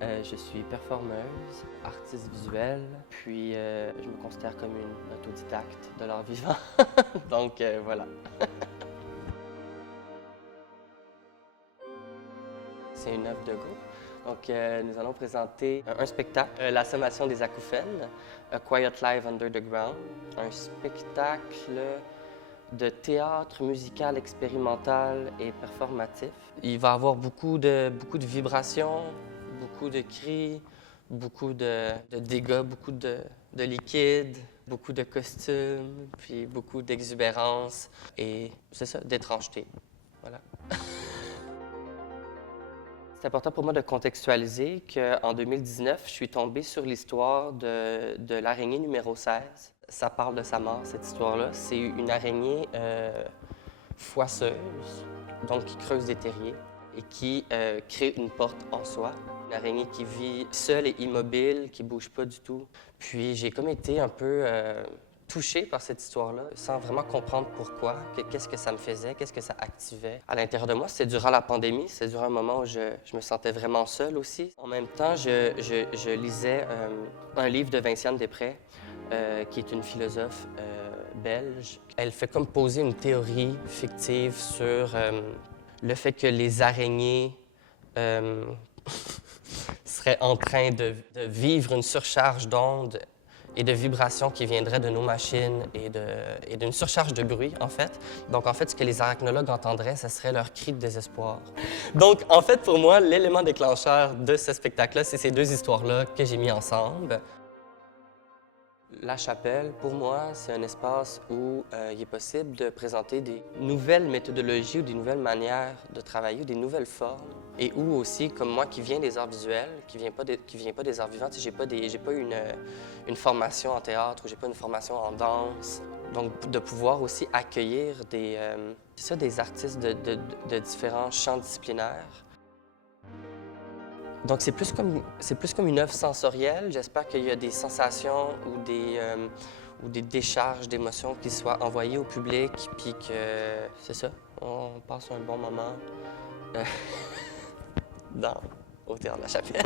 Je suis performeuse, artiste visuelle, puis je me considère comme une autodidacte de l'art vivant. Donc voilà. C'est une œuvre de groupe. Donc nous allons présenter un spectacle, La sommation des acouphènes, A Quiet Life Under the Ground, un spectacle de théâtre musical expérimental et performatif. Il va y avoir beaucoup de vibrations, beaucoup de cris, beaucoup de dégâts, beaucoup de liquide, beaucoup de costumes, puis beaucoup d'exubérance et c'est ça, d'étrangeté. Voilà. C'est important pour moi de contextualiser qu'en 2019, je suis tombé sur l'histoire de l'araignée numéro 16. Ça parle de sa mort, cette histoire-là. C'est une araignée foisseuse, donc qui creuse des terriers et qui crée une porte en soi. Une araignée qui vit seule et immobile, qui ne bouge pas du tout. Puis j'ai comme été un peu touché par cette histoire-là, sans vraiment comprendre pourquoi, qu'est-ce que ça me faisait, qu'est-ce que ça activait. À l'intérieur de moi, c'était durant la pandémie, c'était durant un moment où je me sentais vraiment seule aussi. En même temps, je lisais un livre de Vinciane Després, qui est une philosophe belge. Elle fait comme poser une théorie fictive sur le fait que les araignées seraient en train de vivre une surcharge d'ondes et de vibrations qui viendraient de nos machines et d'une surcharge de bruit, en fait. Donc, en fait, ce que les arachnologues entendraient, ce serait leur cri de désespoir. Donc, en fait, pour moi, l'élément déclencheur de ce spectacle-là, c'est ces deux histoires-là que j'ai mis ensemble. La chapelle, pour moi, c'est un espace où il est possible de présenter des nouvelles méthodologies ou des nouvelles manières de travailler, ou des nouvelles formes. Et où aussi, comme moi qui viens des arts visuels, qui vient pas des arts vivants, j'ai pas eu une formation en théâtre ou j'ai pas une formation en danse. Donc, de pouvoir aussi accueillir des artistes de différents champs disciplinaires. Donc, c'est plus comme une œuvre sensorielle. J'espère qu'il y a des sensations ou des décharges d'émotions qui soient envoyées au public, puis que, c'est ça, on passe un bon moment au Théâtre de la Chapelle.